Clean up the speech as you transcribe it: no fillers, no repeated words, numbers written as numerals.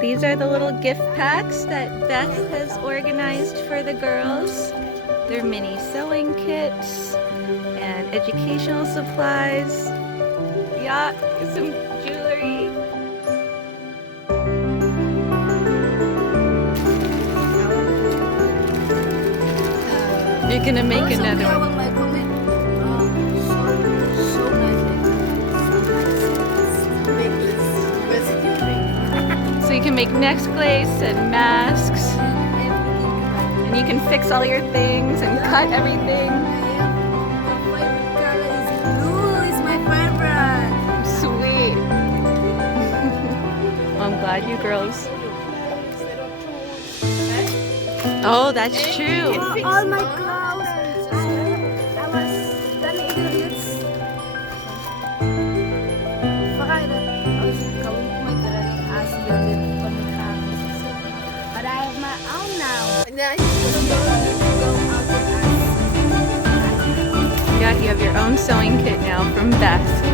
These are the little gift packs that Beth has organized for the girls. They're mini sewing kits and educational supplies. Yeah, some jewelry. You're gonna make another one. So you can make necklace and masks, and you can fix all your things and cut everything. My favorite color is blue. It's my favorite. Sweet. I'm glad you girls. Oh, that's true. All my clothes. I was done interviews. Friday, I was going to my dad and asked him to come and but I have my own now. Yeah, you have your own sewing kit now from Beth.